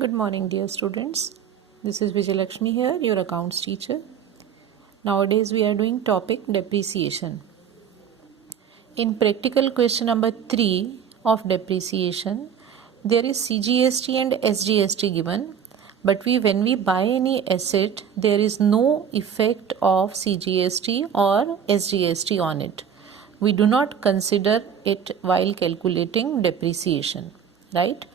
Good morning, dear students. This is Vijayalakshmi here, your accounts teacher. Nowadays we are doing topic depreciation. In practical question number 3 of depreciation, there is CGST and SGST given, but when we buy any asset, there is no effect of CGST or SGST on it. We do not consider it while calculating depreciation, right?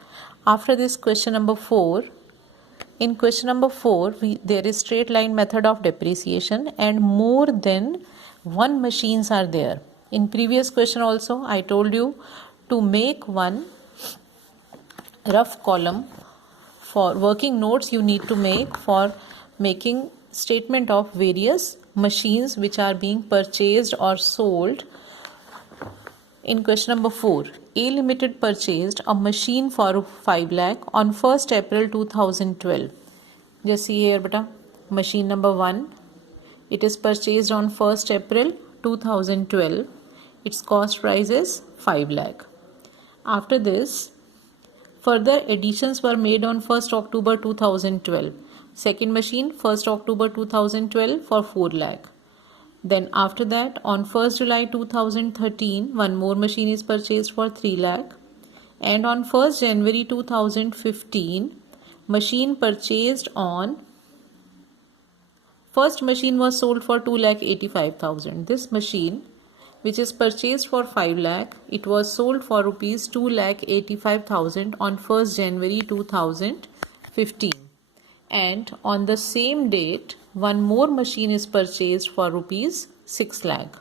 After this, question number 4. In question number 4, there is straight line method of depreciation and more than one machines are there. In previous question also, I told you to make one rough column for working notes you need to make for making statement of various machines which are being purchased or sold. In question number 4, A Limited purchased a machine for 5 lakh on 1st April 2012. Just see here, beta. Machine number 1. It is purchased on 1st April 2012. Its cost price is 5 lakh. After this, further additions were made on 1st October 2012. Second machine, 1st October 2012 for 4 lakh. Then after that, on 1st July 2013, one more machine is purchased for 3 lakh. And on 1st January 2015, machine purchased on first machine was sold for 2,85,000. This machine, which is purchased for 5 lakh, it was sold for rupees 2,85,000 on 1st January 2015. And on the same date, one more machine is purchased for rupees 6 lakh.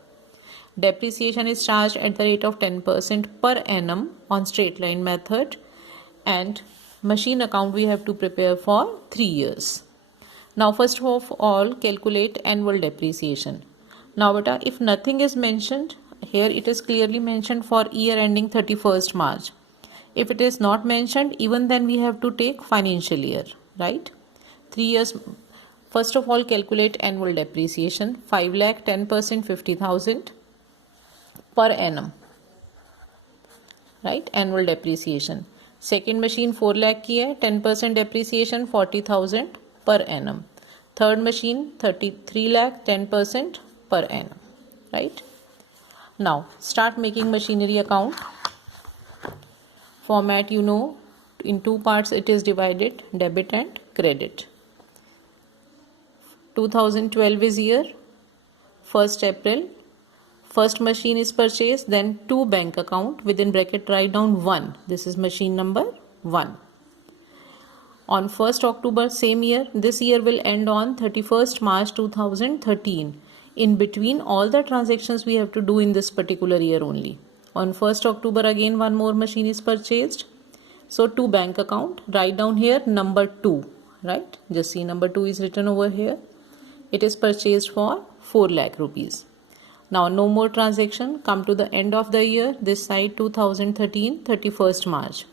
Depreciation is charged at the rate of 10% per annum on straight line method, and machine account we have to prepare for 3 years. Now first of all, calculate annual depreciation. Now beta, if nothing is mentioned, here it is clearly mentioned for year ending 31st March. If it is not mentioned, even then we have to take financial year, right? 3 years. First of all, calculate annual depreciation. 5 lakh 10% 50,000 per annum, right? Annual depreciation. Second machine 4 lakh की है, 10% depreciation 40,000 per annum. Third machine 33 lakh 10% per annum, right? Now start making machinery account. Format, you know, in 2 parts it is divided, debit and credit. 2012 is year, 1st April, first machine is purchased, then 2 bank account, within bracket write down 1. This is machine number 1. On 1st October same year, this year will end on 31st March 2013. In between all the transactions we have to do in this particular year only. On 1st October again one more machine is purchased. So 2 bank account, write down here number 2, right? Just see number 2 is written over here. It is purchased for 4 lakh rupees. Now no more transaction. Come to the end of the year. This side 2013 31st March.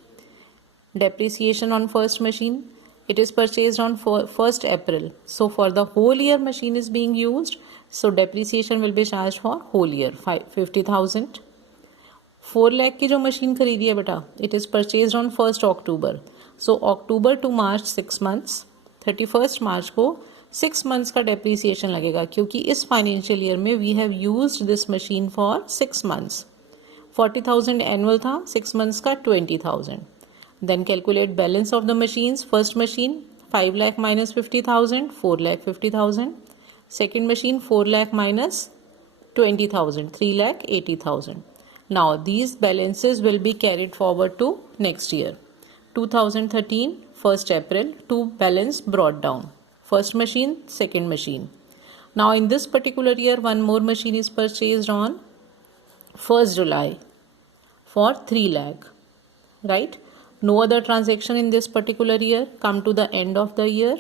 Depreciation on first machine. It is purchased on 1st April. So for the whole year machine is being used. So depreciation will be charged for whole year 50,000. 4 lakh की जो machine खरीदी है बेटा, it is purchased on 1st October. So October to March 6 months. 31st March को 6 months का depreciation लगेगा, क्योंकि इस financial year में we have used this machine for 6 months. 40,000 annual था, 6 months का 20,000. Then calculate balance of the machines. First machine 5 lakh minus 50,000, 4 lakh 50,000. Second machine 4 lakh minus 20,000, 3 lakh 80,000. Now these balances will be carried forward to next year. 2013 1st April, 2 balance brought down. First machine, second machine. Now in this particular year, one more machine is purchased on 1st July for 3 lakh, right? No other transaction in this particular year. Come to the end of the year,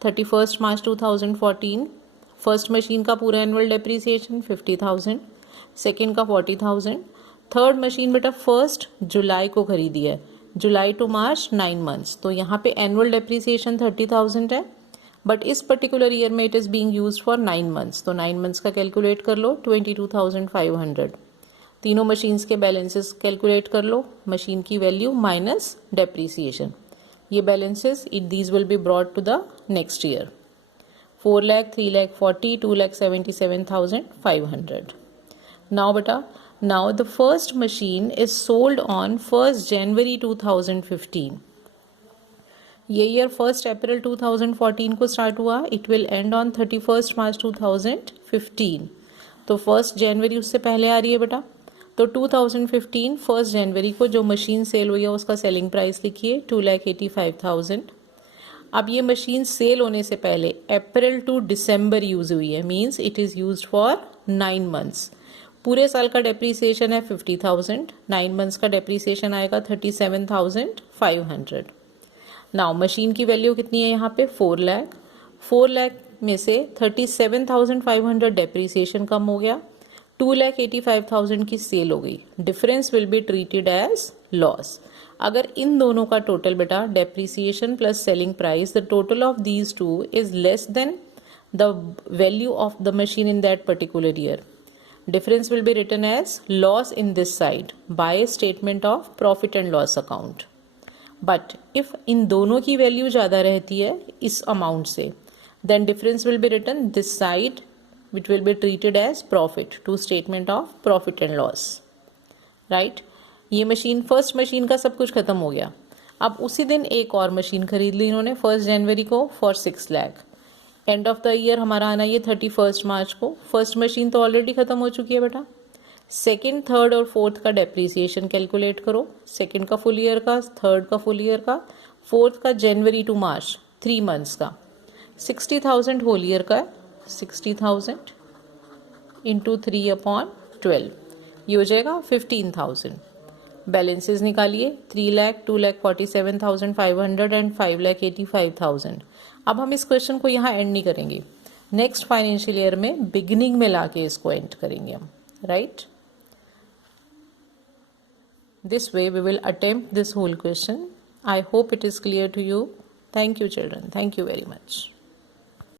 31st March 2014. First machine का पूरा annual depreciation 50,000, second का 40,000. Third machine बेटा 1st July को खरीदी है, July to March 9 months. तो यहाँ पे annual depreciation 30,000 है, बट इस पर्टिकुलर ईयर में it is being used for 9 months. तो 9 मंथ्स का कैलकुलेट कर लो, 22,500. तीनों मशीन्स के बैलेंसेस कैलकुलेट कर लो. मशीन की वैल्यू माइनस डेप्रीसिएशन. ये balances these will be brought to the next year. 4 lakh, 3 lakh 40, 2 lakh 77,500. Now beta, now the first machine is sold on 1st January 2015. ये year 1st अप्रैल 2014 को start हुआ. It will and on 31st मार्च 2015. तो 1st जनवरी उससे पहले आ रही है बेटा. तो 2015 1st जनवरी को जो मशीन सेल हुई है उसका सेलिंग प्राइस लिखिए 2,85,000. अब ये मशीन सेल होने से पहले अप्रैल टू दिसंबर यूज हुई है, means it is used for 9 months. पूरे साल का डेप्रीसिएशन है 50,000. 9 मंथ्स का डेप्रीसिएशन आएगा 37,500. नाउ मशीन की वैल्यू कितनी है यहाँ पे 4 लाख. 4 लाख में से 37,500 डेप्रीसिएशन कम हो गया, 2,85,000 की सेल हो गई. Difference will be treated as loss. अगर इन दोनों का टोटल बेटा depreciation plus selling price, the total of these two is less than the value of the machine in that particular year, difference will be written as loss in this side by statement of profit and loss account. But if इन दोनों की value ज़्यादा रहती है इस amount से, then difference will be written this side which will be treated as profit to statement of profit and loss. Right? ये machine first machine का सब कुछ खत्म हो गया. अब उसी दिन एक और मशीन खरीद ली इन्होंने 1st जनवरी को for 6 lakh. End of the year हमारा आना ये 31st मार्च को. फर्स्ट मशीन तो ऑलरेडी खत्म हो चुकी है बेटा. सेकंड, थर्ड और फोर्थ का डेप्रीसिएशन कैलकुलेट करो. सेकंड का फुल ईयर का, थर्ड का फुल ईयर का, फोर्थ का जनवरी टू मार्च 3 मंथ्स का. 60,000 होल ईयर का है. 60,000 इंटू 3/12 ये हो जाएगा 15,000. बैलेंसेस निकालिए 3 लाख, 2,47,500 एंड 5,85,000. अब हम इस क्वेश्चन को यहाँ एंड नहीं करेंगे, नेक्स्ट फाइनेंशियल ईयर में बिगिनिंग में लाके इसको एंड करेंगे हम. Right? This way we will attempt this whole question. I hope it is clear to you. Thank you children. Thank you very much.